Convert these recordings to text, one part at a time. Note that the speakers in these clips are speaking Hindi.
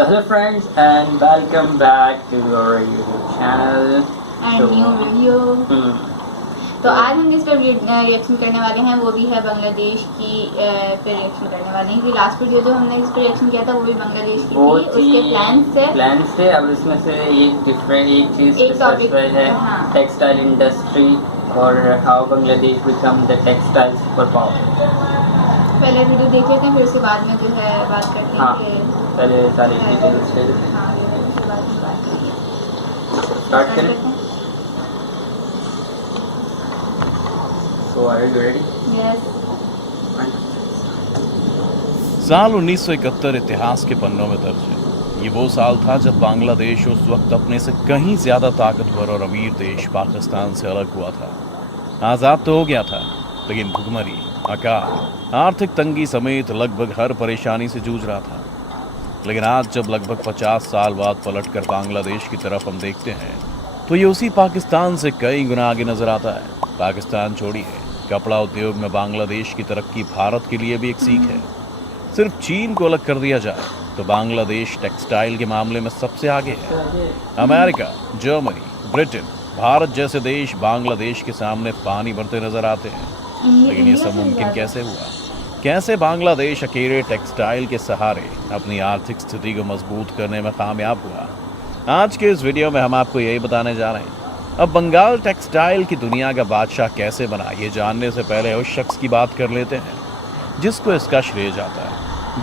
Hello friends and welcome back to our YouTube channel and new video. तो आज हम जिस पर रिएक्शन करने वाले हैं वो भी है बांग्लादेश की पे रिएक्शन करने वाले हैं कि लास्ट वीडियो जो हमने इस पर रिएक्शन किया था वो भी बांग्लादेश की थी, उसके प्लान से अब इसमें से एक चीज एक टॉपिक है हाँ। टेक्सटाइल इंडस्ट्री और how Bangladesh become the textile super power. पहले वीडियो देख लेते हैं फिर उसके बाद में जो है बात करते हैं। हाँ, कि पहले सारी डिटेल्स ले लेते हैं। हाँ, उसके बाद में बात करेंगे। स्टार्ट करें। So are you ready? Yes. साल 1971 इतिहास के पन्नों में दर्ज है। ये वो साल था जब बांग्लादेश उस वक्त अपने से कहीं ज्यादा ताकतवर और अमीर देश पाकिस्तान से अलग हुआ था। आज़ाद तो हो गया था, लेकिन भुखमरी, अकाल, आर्थिक तंगी समेत लगभग हर परेशानी से जूझ रहा था। लेकिन आज जब लगभग 50 साल बाद पलटकर बांग्लादेश की तरफ हम देखते हैं तो ये उसी पाकिस्तान से कई गुना आगे नजर आता है। पाकिस्तान छोड़िए, कपड़ा उद्योग में बांग्लादेश की तरक्की भारत के लिए भी एक सीख है। सिर्फ चीन को अलग कर दिया जाए तो बांग्लादेश टेक्सटाइल के मामले में सबसे आगे है। अमेरिका, जर्मनी, ब्रिटेन, भारत जैसे देश बांग्लादेश के सामने पानी भरते नजर आते हैं। लेकिन ये सब मुमकिन कैसे हुआ? कैसे बांग्लादेश अकेले टेक्सटाइल के सहारे अपनी आर्थिक स्थिति को मजबूत करने में कामयाब हुआ? आज के इस वीडियो में हम आपको यही बताने जा रहे हैं। अब बंगाल टेक्सटाइल की दुनिया का बादशाह कैसे बना, ये जानने से पहले उस शख्स की बात कर लेते हैं जिसको इसका श्रेय जाता है।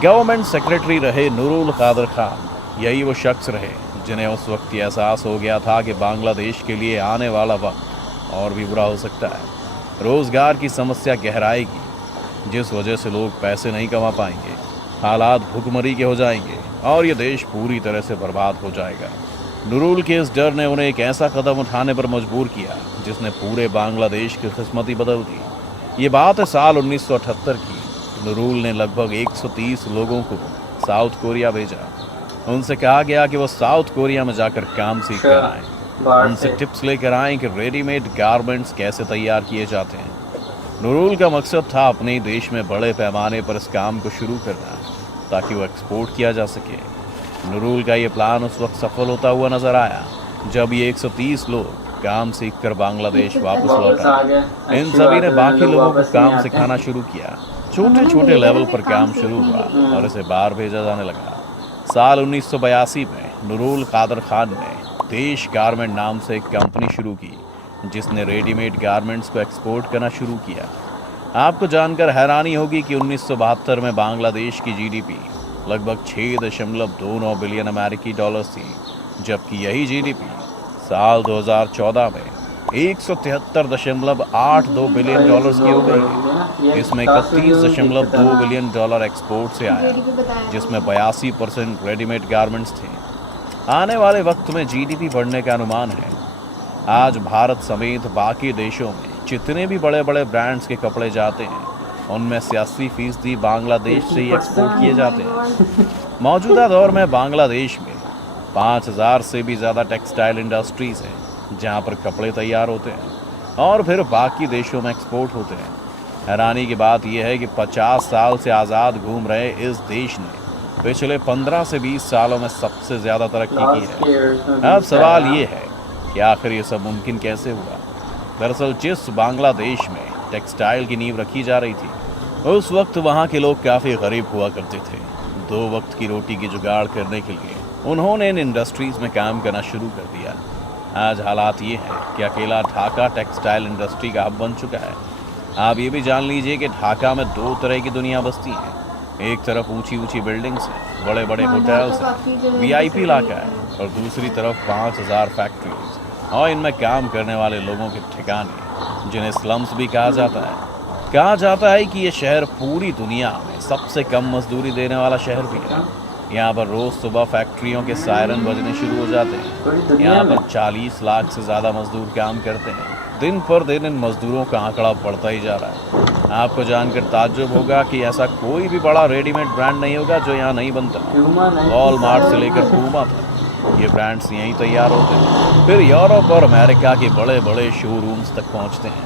गवर्नमेंट सेक्रेटरी रहे नूरुल कादर खान। यही वो शख्स रहे जिन्हें उस वक्त ये एहसास हो गया था कि बांग्लादेश के लिए आने वाला वक्त और भी बुरा हो सकता है। रोज़गार की समस्या गहराएगी, जिस वजह से लोग पैसे नहीं कमा पाएंगे, हालात भुखमरी के हो जाएंगे और ये देश पूरी तरह से बर्बाद हो जाएगा। नूरुल के इस डर ने उन्हें एक ऐसा कदम उठाने पर मजबूर किया जिसने पूरे बांग्लादेश की किस्मत ही बदल दी। ये बात है साल 1978 की। नूरुल ने लगभग 130 लोगों को साउथ कोरिया भेजा। उनसे कहा गया कि वो साउथ कोरिया में जाकर काम सीख कर आएँ, उनसे टिप्स लेकर आएँ कि रेडीमेड गारमेंट्स कैसे तैयार किए जाते हैं। नूरुल का मकसद था अपने ही देश में बड़े पैमाने पर इस काम को शुरू करना ताकि वो एक्सपोर्ट किया जा सके। नूरुल का ये प्लान उस वक्त सफल होता हुआ नजर आया जब ये 130 लोग काम सीखकर बांग्लादेश वापस लौटा। इन सभी ने बाकी लोगों को काम सिखाना शुरू किया। छोटे छोटे लेवल पर काम शुरू हुआ और इसे बाहर भेजा जाने लगा। साल 1982 में नूरुल कादर खान ने देश गारमेंट नाम से एक कंपनी शुरू की जिसने रेडीमेड गारमेंट्स को एक्सपोर्ट करना शुरू किया। आपको जानकर हैरानी होगी कि 1972 में बांग्लादेश की जीडीपी लगभग 6.29 बिलियन अमेरिकी डॉलर्स थी, जबकि यही जीडीपी साल 2014 में 173.82 बिलियन डॉलर्स की हो गई। इसमें 31.2 बिलियन डॉलर एक्सपोर्ट से आया, जिसमें 82% रेडीमेड गारमेंट्स थे। आने वाले वक्त में जीडीपी बढ़ने का अनुमान है। आज भारत समेत बाकी देशों में जितने भी बड़े बड़े ब्रांड्स के कपड़े जाते हैं उनमें से 80% बांग्लादेश से ही एक्सपोर्ट किए जाते हैं। मौजूदा दौर में बांग्लादेश में 5000 से भी ज़्यादा टेक्सटाइल इंडस्ट्रीज़ हैं जहां पर कपड़े तैयार होते हैं और फिर बाकी देशों में एक्सपोर्ट होते हैं। हैरानी की बात यह है कि 50 साल से आज़ाद घूम रहे इस देश ने पिछले 15 से 20 सालों में सबसे ज़्यादा तरक्की की है। अब सवाल ये है कि आखिर ये सब मुमकिन कैसे हुआ? दरअसल जिस बांग्लादेश में टेक्सटाइल की नींव रखी जा रही थी उस वक्त वहाँ के लोग काफ़ी गरीब हुआ करते थे। 2 वक्त की रोटी की जुगाड़ करने के लिए उन्होंने इन इंडस्ट्रीज़ में काम करना शुरू कर दिया। आज हालात ये हैं कि अकेला ढाका टेक्सटाइल इंडस्ट्री का हब बन चुका है। आप ये भी जान लीजिए कि ढाका में 2 तरह की दुनिया बसती है। एक तरफ ऊंची ऊंची बिल्डिंग्स हैं, बड़े बड़े होटल्स हैं, वीआईपी इलाका है, और दूसरी तरफ 5000 फैक्ट्रीज और इनमें काम करने वाले लोगों के ठिकाने जिन्हें स्लम्स भी कहा जाता है। कहा जाता है कि ये शहर पूरी दुनिया में सबसे कम मजदूरी देने वाला शहर भी है। यहाँ पर रोज़ सुबह फैक्ट्रियों के सायरन बजने शुरू हो जाते हैं। यहाँ पर 40 लाख से ज़्यादा मजदूर काम करते हैं। दिन पर दिन इन मजदूरों का आंकड़ा बढ़ता ही जा रहा है। आपको जानकर ताज्जुब होगा कि ऐसा कोई भी बड़ा रेडीमेड ब्रांड नहीं होगा जो यहाँ नहीं बनता। वॉलमार्ट से लेकर पूमा तक ये ब्रांड्स यहीं तैयार होते हैं, फिर यूरोप और अमेरिका के बड़े बड़े शोरूम्स तक पहुँचते हैं।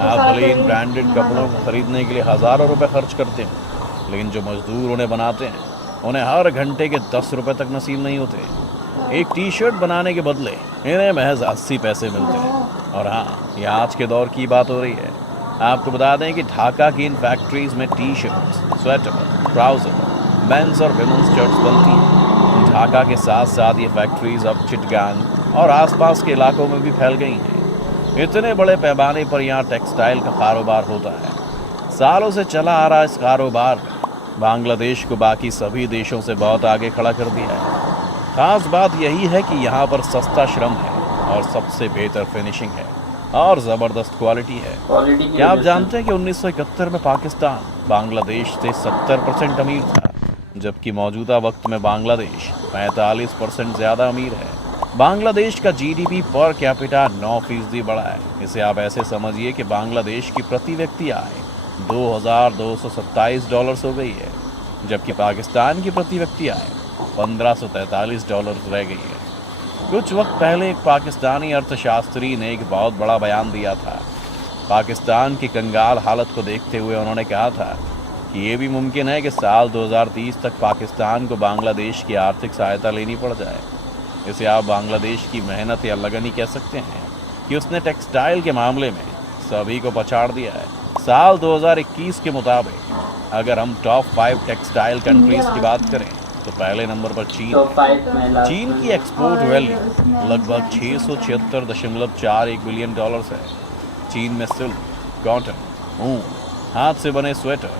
आप भले इन ब्रांडेड कपड़ों को खरीदने के लिए हज़ारों रुपए खर्च करते हैं, लेकिन जो मजदूर उन्हें बनाते हैं उन्हें हर घंटे के 10 रुपए तक नसीब नहीं होते। एक टी शर्ट बनाने के बदले इन्हें महज 80 पैसे मिलते हैं। और हाँ, ये आज के दौर की बात हो रही है। आपको बता दें कि ढाका की इन फैक्ट्रीज में T shirts, sweater, trouser, men's और विमेंस शर्ट्स बनती हैं। ढाका के साथ साथ ये फैक्ट्रीज अब चिटगांग और आसपास के इलाकों में भी फैल गई हैं। इतने बड़े पैमाने पर यहाँ टेक्सटाइल का कारोबार होता है। सालों से चला आ रहा इस कारोबार ने बांग्लादेश को बाकी सभी देशों से बहुत आगे खड़ा कर दिया है। खास बात यही है कि यहाँ पर सस्ता श्रम है और सबसे बेहतर फिनिशिंग है और ज़बरदस्त क्वालिटी है। क्या आप जानते हैं कि 1971 में पाकिस्तान बांग्लादेश से 70% अमीर था, जबकि मौजूदा वक्त में बांग्लादेश 45% ज़्यादा अमीर है। बांग्लादेश का जीडीपी पर कैपिटा 9% बढ़ा है। इसे आप ऐसे समझिए कि बांग्लादेश की प्रति व्यक्ति आय $2,227 हो गई है, जबकि पाकिस्तान की प्रति व्यक्ति आय $1,543 रह गई है। कुछ वक्त पहले एक पाकिस्तानी अर्थशास्त्री ने एक बहुत बड़ा बयान दिया था। पाकिस्तान की कंगाल हालत को देखते हुए उन्होंने कहा था कि ये भी मुमकिन है कि साल 2030 तक पाकिस्तान को बांग्लादेश की आर्थिक सहायता लेनी पड़ जाए। इसे आप बांग्लादेश की मेहनत या लगन ही कह सकते हैं कि उसने टेक्सटाइल के मामले में सभी को पछाड़ दिया है। साल 2021 के मुताबिक अगर हम टॉप 5 टेक्सटाइल कंट्रीज की बात करें तो पहले नंबर पर चीन है। चीन की एक्सपोर्ट वैल्यू लगभग $676.41 बिलियन है। चीन में सिल्क, कॉटन, ऊन, हाथ से बने स्वेटर,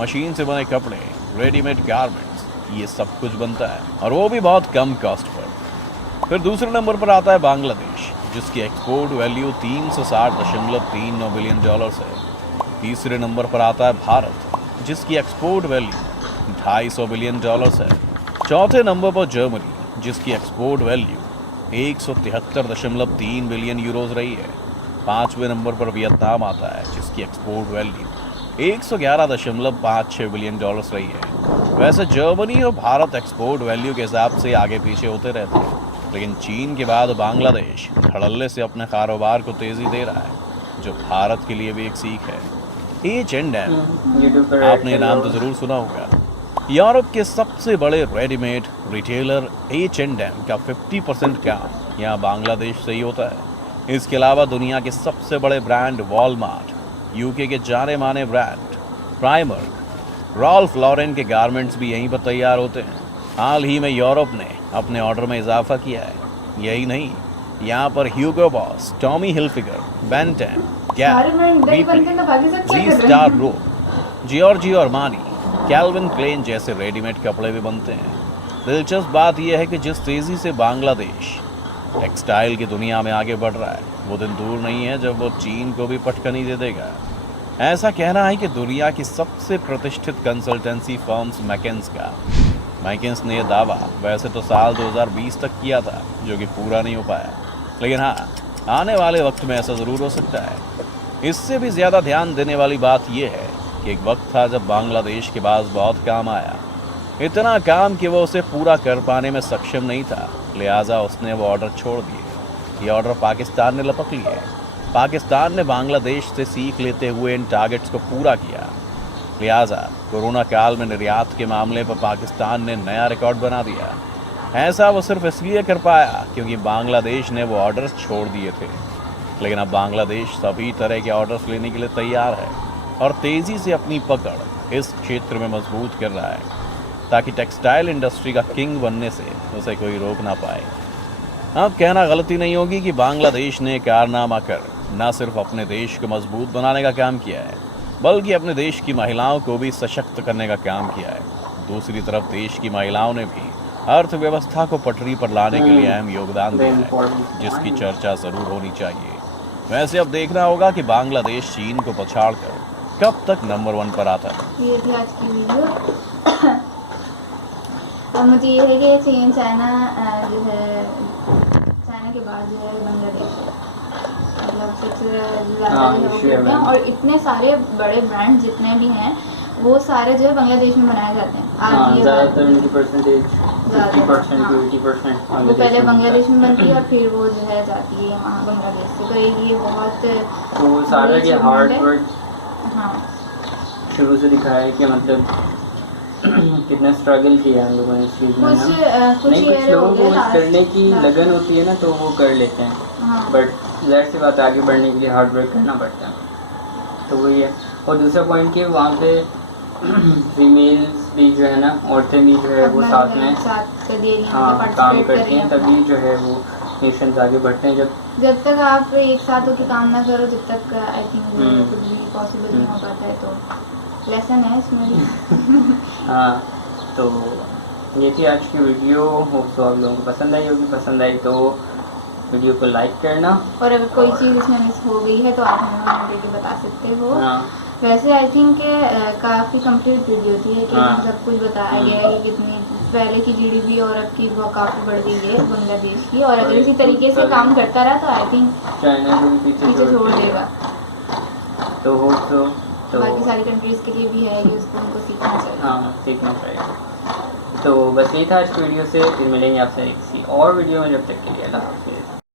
मशीन से बने कपड़े, रेडीमेड गारमेंट्स, ये सब कुछ बनता है और वो भी बहुत कम कॉस्ट पर। फिर दूसरे नंबर पर आता है बांग्लादेश, जिसकी एक्सपोर्ट वैल्यू $360.39 बिलियन है। तीसरे नंबर पर आता है भारत, जिसकी एक्सपोर्ट वैल्यू $250 बिलियन है। चौथे नंबर पर जर्मनी, जिसकी एक्सपोर्ट वैल्यू 173.3 बिलियन यूरोज रही है। पांचवें नंबर पर वियतनाम आता है, जिसकी एक्सपोर्ट वैल्यू 111.56 बिलियन रही है। वैसे जर्मनी और भारत एक्सपोर्ट वैल्यू के हिसाब से आगे पीछे होते रहते हैं, लेकिन चीन के बाद बांग्लादेश धड़ल्ले से अपने कारोबार को तेजी दे रहा है, जो भारत के लिए भी एक सीख है। H&M, आपने नाम तो जरूर सुना होगा। यूरोप के सबसे बड़े रेडीमेड रिटेलर H&M का 50% काम यहाँ बांग्लादेश से ही होता है। इसके अलावा दुनिया के सबसे बड़े ब्रांड वॉलमार्ट, यूके के जाने माने ब्रांड प्राइमर्क, रॉल्फ लॉरेन के गारमेंट्स भी यहीं पर तैयार होते हैं। हाल ही में यूरोप ने अपने ऑर्डर में इजाफा किया है। यही नहीं, यहाँ पर Hugo Boss, Tommy Hilfiger, Benetton, Star Row, Giorgio Armani, Calvin Klein जैसे रेडीमेड कपड़े भी बनते हैं। दिलचस्प बात यह है कि जिस तेज़ी से बांग्लादेश टेक्सटाइल की दुनिया में आगे बढ़ रहा है, वो दिन दूर नहीं है जब वो चीन को भी पटकनी दे देगा। ऐसा कहना है कि दुनिया की सबसे प्रतिष्ठित कंसल्टेंसी फर्म्स मैकिन्स ने यह दावा वैसे तो साल 2020 तक किया था, जो कि पूरा नहीं हो पाया, लेकिन हाँ, आने वाले वक्त में ऐसा ज़रूर हो सकता है। इससे भी ज़्यादा ध्यान देने वाली बात यह है कि एक वक्त था जब बांग्लादेश के पास बहुत काम आया, इतना काम कि वो उसे पूरा कर पाने में सक्षम नहीं था, लिहाजा उसने वो ऑर्डर छोड़ दिए। ये ऑर्डर पाकिस्तान ने लपक लिए। पाकिस्तान ने बांग्लादेश से सीख लेते हुए इन टारगेट्स को पूरा किया। लिहाजा कोरोना काल में निर्यात के मामले पर पाकिस्तान ने नया रिकॉर्ड बना दिया। ऐसा वो सिर्फ इसलिए कर पाया क्योंकि बांग्लादेश ने वो ऑर्डर्स छोड़ दिए थे। लेकिन अब बांग्लादेश सभी तरह के ऑर्डर्स लेने के लिए तैयार है और तेज़ी से अपनी पकड़ इस क्षेत्र में मजबूत कर रहा है, ताकि टेक्सटाइल इंडस्ट्री का किंग बनने से उसे कोई रोक ना पाए। अब कहना गलती नहीं होगी कि बांग्लादेश ने कारनामा कर न सिर्फ अपने देश को मजबूत बनाने का काम किया है, बल्कि अपने देश की महिलाओं को भी सशक्त करने का काम किया है। दूसरी तरफ देश की महिलाओं ने भी अर्थव्यवस्था को पटरी पर लाने के लिए अहम योगदान दिया है, जिसकी चर्चा ज़रूर होनी चाहिए। वैसे अब देखना होगा कि बांग्लादेश चीन को पछाड़कर कब तक नंबर 1 पर आता है। ये थी आज की वीडियो। अब मुझे ये है कि चीन चाइना जो है, चाइना के बाद जो है बांग्लादेश मतलब सबसे ज़्यादा है, और इतने सारे बड़े ब्रांड जितने भी हैं वो सारे जो है बांग्लादेश में बनाए जाते हैं। ज़्यादातर 80% वो पहले बांग्लादेश में बनती है और फिर वो जो है जाती है वहाँ बांग्लादेश से। तो ये बहुत सारा के हार्ड वर्क हाँ शुरू से दिखाया है कि मतलब कितना स्ट्रगल किया हम लोगों ने इस चीज़ में कुछ ना। कुछ नहीं, कुछ ईयर हो लोगों गए को करने की लगन होती है ना, तो वो कर लेते हैं, हाँ बट ज़ाहिर सी बात है, आगे बढ़ने के लिए हार्ड वर्क करना पड़ता है। तो वही है। और दूसरा पॉइंट कि वहाँ पे फीमेल्स भी जो है ना, औरतें भी जो है वो अपना साथ जो है में साथ दे रही हैं, हाँ मतलब काम participate कर करती रही हैं, हैं तभी जो है वो नेशंस आगे बढ़ते हैं। जब तक आप एक साथ होकर काम ना करो तब तक आई थिंक हम्म। कुछ भी पॉसिबल नहीं हो पाता है। तो लेसन है इसमें भी। हाँ, तो ये थी आज की वीडियो। होप सो आप लोगों को पसंद आई होगी। पसंद आई तो वीडियो को लाइक करना। और अगर कोई चीज़ इसमें मिस हो गई है तो आप हमें कमेंट करके बता सकते हो। हाँ वैसे आई थिंक काफ़ी कंप्लीट वीडियो थी है कि हाँ। सब कुछ बताया गया है कि कितनी पहले की जीडीपी और अब की वो काफ़ी बढ़ गई है बांग्लादेश की, और अगर इसी तरीके से काम करता रहा तो आई थिंक चाइना को भी पीछे छोड़ देगा। तो होप सो। तो बाकी सारी कंट्रीज़ के लिए भी है कि उसको उनको सीखना चाहिए। हाँ, सीखना चाहिए। तो बस यही था आज की वीडियो से। फिर मिलेंगे आपसे किसी और वीडियो में, जब तक के लिए अल्लाह हाफिज़।